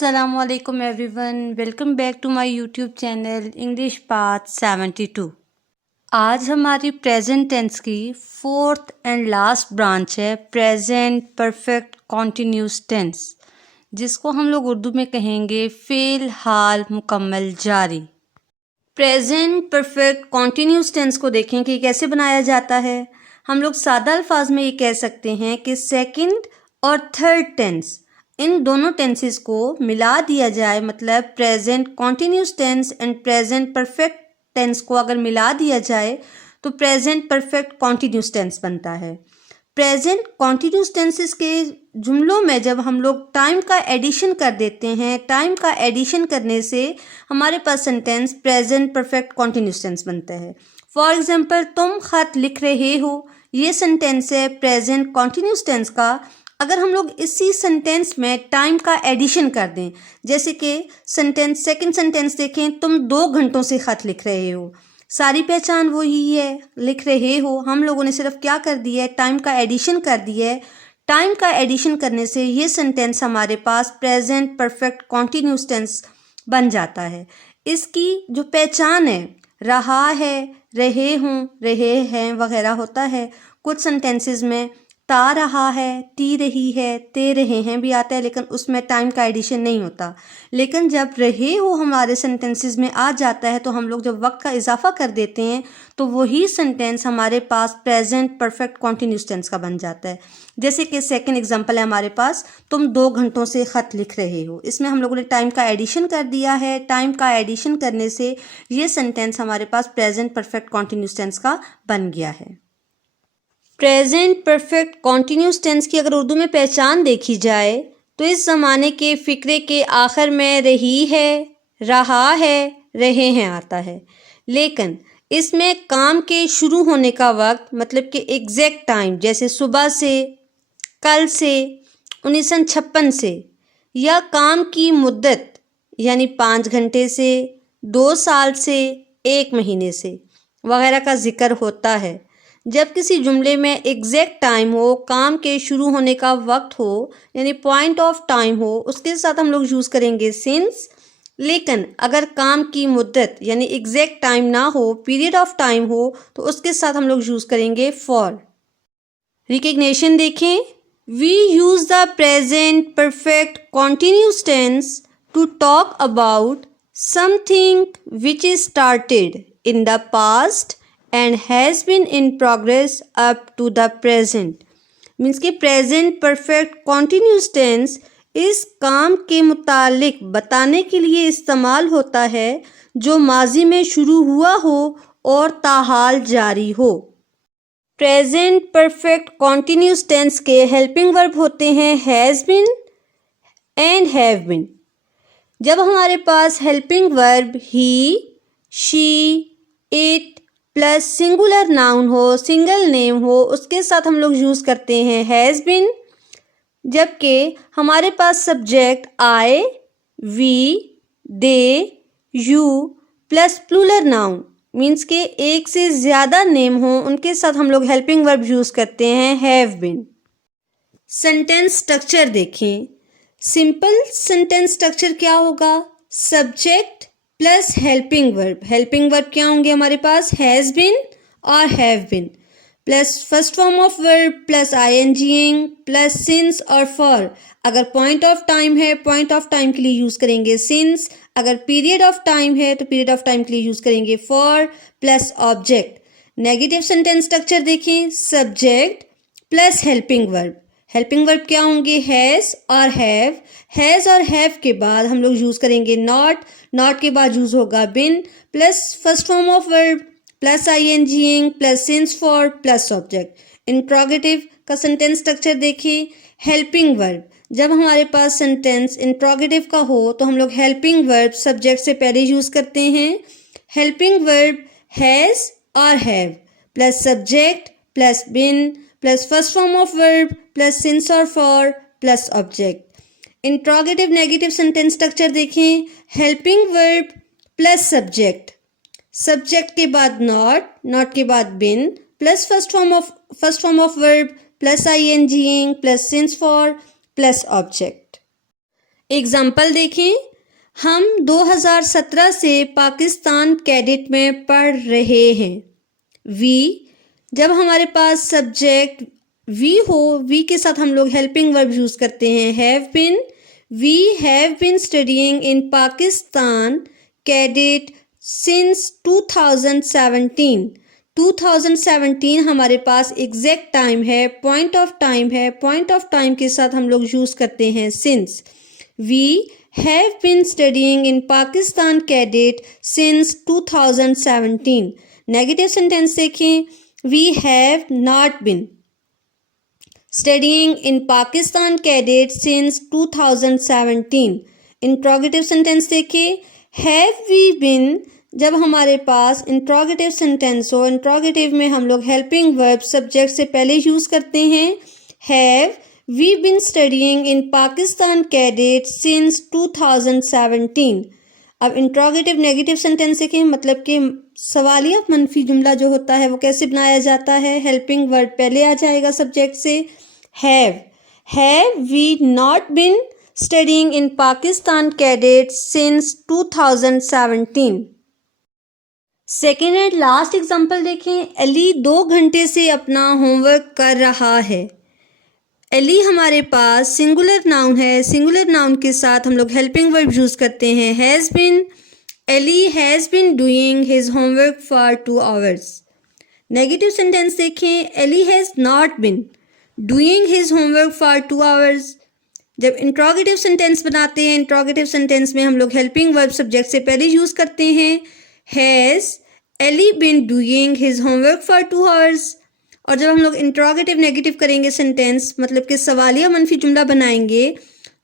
Assalamualaikum everyone, welcome back to my YouTube channel English Path 72। आज हमारी present tense की fourth and last branch है present perfect continuous tense, जिसको हम लोग उर्दू में कहेंगे फ़ेल हाल मुकम्मल जारी। प्रेजेंट परफेक्ट कॉन्टिन्यूस टेंस को देखें कि कैसे बनाया जाता है। हम लोग सादा अल्फाज में ये कह सकते हैं कि सेकंड और थर्ड टेंस, इन दोनों टेंसेस को मिला दिया जाए, मतलब present continuous tense and present perfect tense को अगर मिला दिया जाए तो प्रेजेंट परफेक्ट कॉन्टिन्यूस टेंस बनता है। प्रेजेंट कॉन्टिन्यूस टेंसेस के जुमलों में जब हम लोग टाइम का एडिशन कर देते हैं, टाइम का एडिशन करने से हमारे पास sentence present perfect continuous tense बनता है। फॉर एग्जांपल, तुम खत लिख रहे हो, ये सेंटेंस है प्रेजेंट कॉन्टिन्यूस टेंस का। अगर हम लोग इसी सेंटेंस में टाइम का एडिशन कर दें, जैसे कि सेंटेंस सेकंड सेंटेंस देखें, तुम 2 घंटों से खत लिख रहे हो, सारी पहचान वही है, लिख रहे हो। हम लोगों ने सिर्फ क्या कर दिया है, टाइम का एडिशन कर दिया है। टाइम का एडिशन करने से ये सेंटेंस हमारे पास प्रेजेंट परफेक्ट कॉन्टिन्यूस टेंस बन जाता है। इसकी जो पहचान है, रहा है, रहे हूँ, रहे हैं वगैरह होता है। कुछ सेंटेंसेस में ता रहा है, टी रही है, ते रहे हैं भी आता है, लेकिन उसमें टाइम का एडिशन नहीं होता। लेकिन जब रहे हो हमारे सेंटेंसेस में आ जाता है तो हम लोग जब वक्त का इजाफा कर देते हैं तो वही सेंटेंस हमारे पास प्रेजेंट परफेक्ट कॉन्टिन्यूस टेंस का बन जाता है। जैसे कि सेकंड एग्जांपल है हमारे पास, तुम 2 घंटों से ख़त लिख रहे हो। इसमें हम लोगों ने टाइम का एडिशन कर दिया है। टाइम का एडिशन करने से ये सेंटेंस हमारे पास प्रेजेंट परफेक्ट कॉन्टिन्यूस टेंस का बन गया है। प्रेजेंट परफेक्ट कॉन्टिन्यूस टेंस की अगर उर्दू में पहचान देखी जाए तो इस ज़माने के फ़िक्रे के आखिर में रही है, रहा है, रहे हैं आता है, लेकिन इसमें काम के शुरू होने का वक्त, मतलब कि एग्जैक्ट टाइम, जैसे सुबह से, कल से, 1956 से, या काम की मुद्दत यानी 5 घंटे से, 2 साल से, 1 महीने से वगैरह का जिक्र होता है। जब किसी जुमले में एग्जैक्ट टाइम हो, काम के शुरू होने का वक्त हो, यानी पॉइंट ऑफ टाइम हो, उसके साथ हम लोग यूज़ करेंगे सिंस। लेकिन अगर काम की मुद्दत यानी एग्जैक्ट टाइम ना हो, पीरियड ऑफ टाइम हो, तो उसके साथ हम लोग यूज़ करेंगे फॉर। रिकग्निशन देखें, we use the present perfect continuous tense to talk about something which is started in the past and has been in progress up to the present। Means कि present perfect continuous tense इस काम के मुतालिक बताने के लिए इस्तेमाल होता है जो माजी में शुरू हुआ हो और ताहाल जारी हो। प्रेजेंट परफेक्ट कॉन्टिन्यूस टेंस के हेल्पिंग वर्ब होते हैं has been and have been. जब हमारे पास helping verb he, she, it plus singular noun हो, सिंगल नेम हो, उसके साथ हम लोग यूज़ करते हैं हैज़ बिन। जबकि हमारे पास subject I, we, they, you plus plural noun, means के एक से ज़्यादा नेम हो, उनके साथ हम लोग हेल्पिंग वर्ब यूज़ करते हैं हैव बिन। सेंटेंस स्ट्रक्चर देखें। सिंपल सेंटेंस स्ट्रक्चर क्या होगा, subject plus helping verb. Helping verb क्या होंगे हमारे पास, हैज़ बिन और have been, plus first form of verb plus I N G ing plus since और फॉर। अगर पॉइंट ऑफ टाइम है, पॉइंट ऑफ टाइम के लिए यूज़ करेंगे सिंस। अगर पीरियड ऑफ टाइम है तो पीरियड ऑफ टाइम के लिए यूज़ करेंगे for plus object. Negative sentence structure देखें, subject plus helping verb. Helping verb क्या होंगे, हैज़ और हैव। हैज़ और हैव के बाद हम लोग यूज़ करेंगे नॉट, नॉट के बाद यूज़ होगा been plus first form of verb plus I N G ing plus since for plus object. Interrogative का सेंटेंस स्ट्रक्चर देखिए, हेल्पिंग वर्ब जब हमारे पास सेंटेंस इंट्रोगेटिव का हो तो हम लोग हेल्पिंग वर्ब सब्जेक्ट से पहले यूज़ करते हैं। हेल्पिंग वर्ब हैज़ और have plus subject plus been plus first form of verb plus since और for plus object. Interrogative negative sentence structure देखें, helping verb plus subject, subject के बाद not, not के बाद been plus first form of verb plus I N G ing plus since for plus object. Example देखें, हम 2017 से Pakistan cadet में पढ़ रहे हैं। वी, जब हमारे पास सब्जेक्ट वी हो, वी के साथ हम लोग हेल्पिंग वर्ब यूज़ करते हैं have been. We have been studying in Pakistan cadet since 2017। 2017 हमारे पास एग्जैक्ट टाइम है, पॉइंट ऑफ टाइम है। पॉइंट ऑफ टाइम के साथ हम लोग यूज़ करते हैं since. We have been studying in Pakistan Cadet since 2017. Negative sentence देखें, we have not been studying in Pakistan Cadet since 2017. Interrogative sentence देखें, have we been, जब हमारे पास इंट्रोगेटिव सेंटेंस हो, इंट्रोगेटिव में हम लोग हेल्पिंग वर्ब सब्जेक्ट से पहले यूज़ करते हैं have We've been studying in Pakistan Cadet since 2017. अब इंट्रोगेटिव नेगेटिव सेंटेंस देखें, मतलब कि सवालिया मनफी जुमला जो होता है वो कैसे बनाया जाता है। हेल्पिंग वर्ड पहले आ जाएगा सब्जेक्ट से। Have we not been studying in Pakistan cadet since 2017। Second and last example देखें, अली 2 घंटे से अपना होमवर्क कर रहा है। अली हमारे पास सिंगुलर नाउन है, सिंगुलर नाउन के साथ हम लोग हेल्पिंग वर्ब यूज़ करते हैं has been. Ali has been doing his homework for 2 hours। Negative sentence देखें, Ali has not been doing his homework for 2 hours। जब इंट्रोगेटिव सेंटेंस बनाते हैं, इंट्रोगेटिव सेंटेंस में हम लोग हेल्पिंग वर्ब सब्जेक्ट से पहले यूज़ करते हैं has Ali bin doing his homework for 2 hours। और जब हम लोग इंट्रोगेटिव नेगेटिव करेंगे सेंटेंस, मतलब कि सवालिया मनफी जुमला बनाएंगे,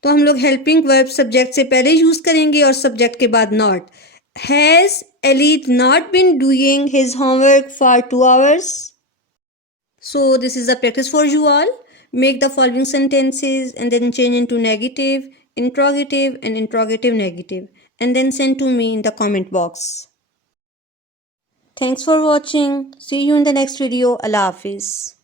तो हम लोग हेल्पिंग वर्ब सब्जेक्ट से पहले यूज़ करेंगे और सब्जेक्ट के बाद not. Has Ali not been doing his homework for 2 hours? So this is a practice for you all. Make the following sentences and then change into negative, interrogative and interrogative negative, and then send to me in the comment box. Thanks for watching. See you in the next video. Allah Hafiz.